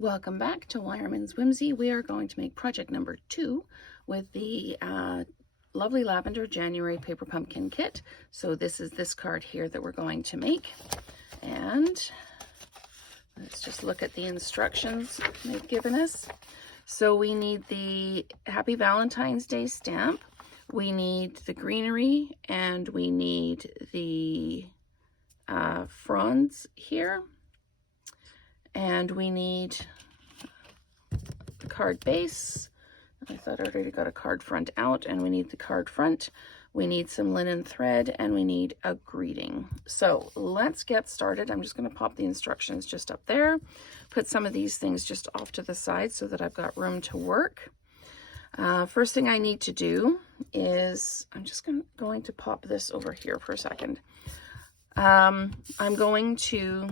Welcome back to Wireman's Whimsy. We are going to make project number 2 with the lovely Lavender January Paper Pumpkin Kit. So this is this card here that we're going to make. And let's just look at the instructions they've given us. So we need the Happy Valentine's Day stamp. We need the greenery, and we need the fronds here. And we need the card base. I thought I already got a card front out, and we need the card front. We need some linen thread, and we need a greeting. So let's get started. I'm just going to pop the instructions just up there, put some of these things just off to the side so that I've got room to work. First thing I need to do is, I'm just going to pop this over here for a second. I'm going to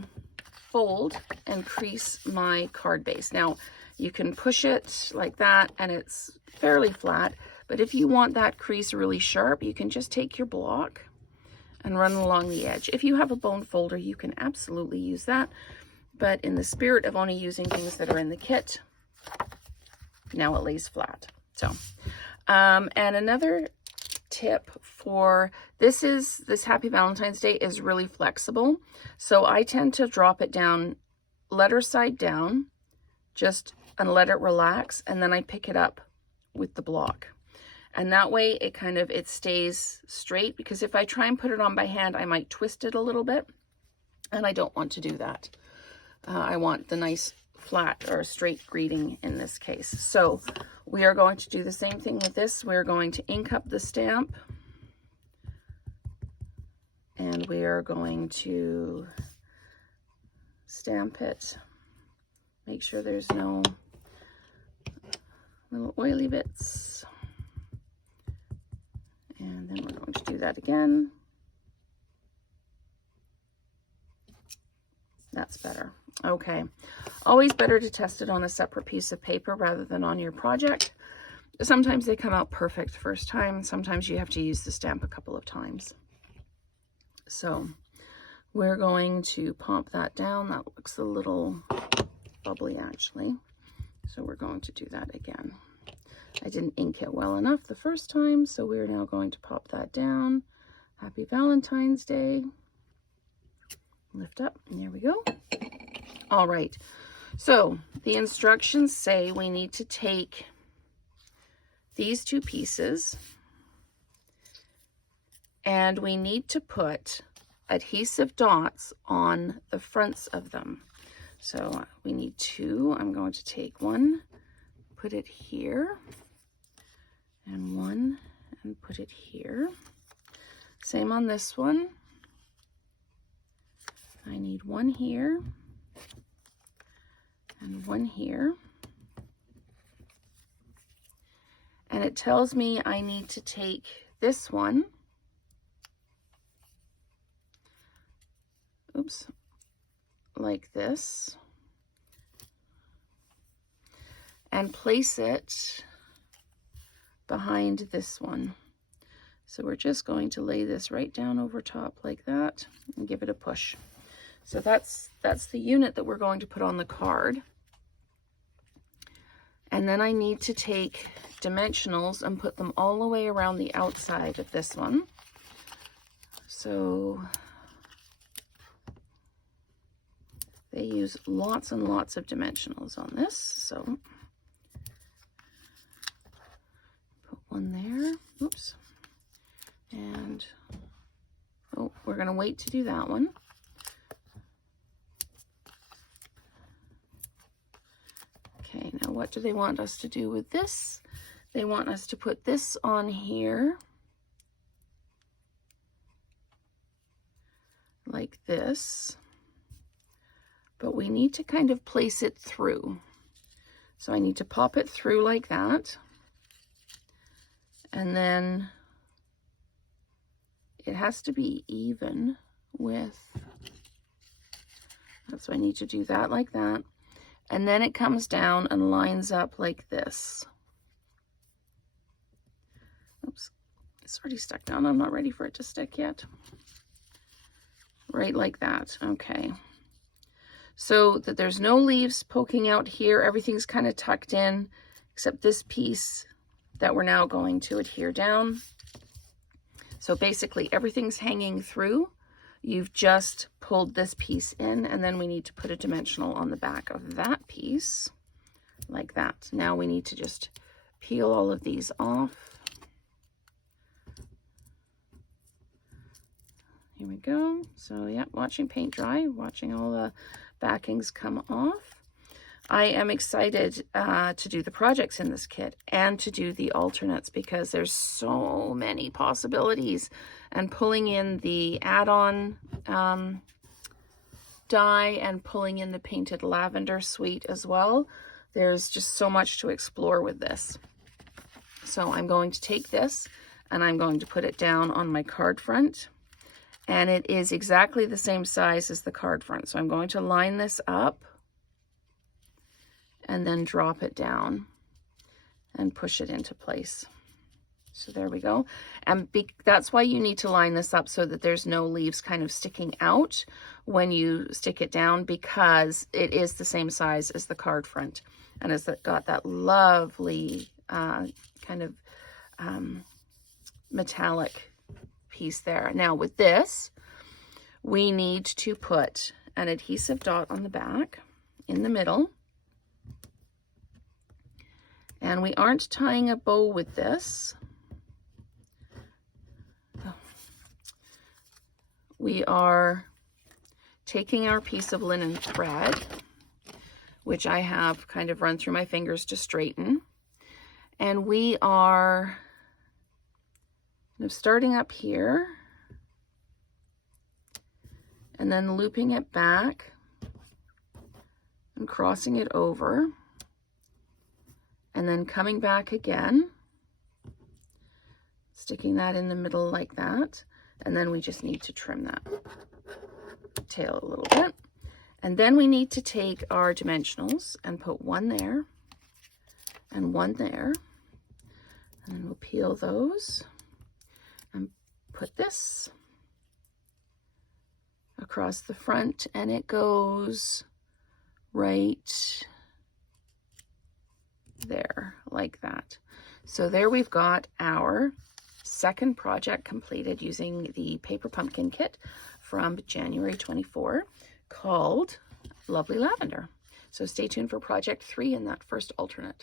fold and crease my card base. Now you can push it like that and it's fairly flat, but if you want that crease really sharp, you can just take your block and run along the edge. If you have a bone folder, you can absolutely use that, but in the spirit of only using things that are in the kit, now it lays flat. So and another tip for this Happy Valentine's Day is really flexible. So I tend to drop it down, letter side down, and let it relax, and then I pick it up with the block. And that way it stays straight, because if I try and put it on by hand, I might twist it a little bit, and I don't want to do that. I want the nice flat or straight greeting in this case. So we are going to do the same thing with this. We're going to ink up the stamp, and we are going to stamp it. Make sure there's no little oily bits. And then we're going to do that again. That's better. Okay. Always better to test it on a separate piece of paper rather than on your project. Sometimes they come out perfect first time. Sometimes you have to use the stamp a couple of times. So we're going to pop that down. That looks a little bubbly actually. So we're going to do that again. I didn't ink it well enough the first time, so we're now going to pop that down. Happy Valentine's Day. Lift up, and there we go. All right, so the instructions say we need to take these two pieces and we need to put adhesive dots on the fronts of them. So we need two. I'm going to take one, put it here, and one, and put it here. Same on this one. I need one here and one here. And it tells me I need to take this one, oops, like this, and place it behind this one. So we're just going to lay this right down over top like that and give it a push. So that's the unit that we're going to put on the card. And then I need to take dimensionals and put them all the way around the outside of this one. So they use lots and lots of dimensionals on this. So put one there, oops. And, oh, we're gonna wait to do that one. Okay, now what do they want us to do with this? They want us to put this on here, like this, but we need to kind of place it through. So I need to pop it through like that, and then it has to be even with, so I need to do that like that. And then it comes down and lines up like this. Oops, it's already stuck down. I'm not ready for it to stick yet. Right like that, okay. so that there's no leaves poking out here. Everything's kind of tucked in, except this piece that we're now going to adhere down. So basically everything's hanging through. You've just pulled this piece in, and then we need to put a dimensional on the back of that piece, like that. Now we need to just peel all of these off. Here we go. So yeah, watching paint dry, watching all the backings come off. I am excited to do the projects in this kit and to do the alternates because there's so many possibilities, and pulling in the add-on die and pulling in the painted lavender suite as well. There's just so much to explore with this. So I'm going to take this and I'm going to put it down on my card front, and it is exactly the same size as the card front. So I'm going to line this up and then drop it down and push it into place. So there we go. And that's why you need to line this up so that there's no leaves kind of sticking out when you stick it down, because it is the same size as the card front. And it's got that lovely kind of metallic piece there. Now with this, we need to put an adhesive dot on the back in the middle. And we aren't tying a bow with this. We are taking our piece of linen thread, which I have kind of run through my fingers to straighten. And we are kind of starting up here and then looping it back and crossing it over, and then coming back again, sticking that in the middle like that, and then we just need to trim that tail a little bit. And then we need to take our dimensionals and put one there and one there, and then we'll peel those and put this across the front, and it goes right there like that. So there we've got our second project completed using the paper pumpkin kit from January 24, called Lovely Lavender. So stay tuned for project 3 in that first alternate.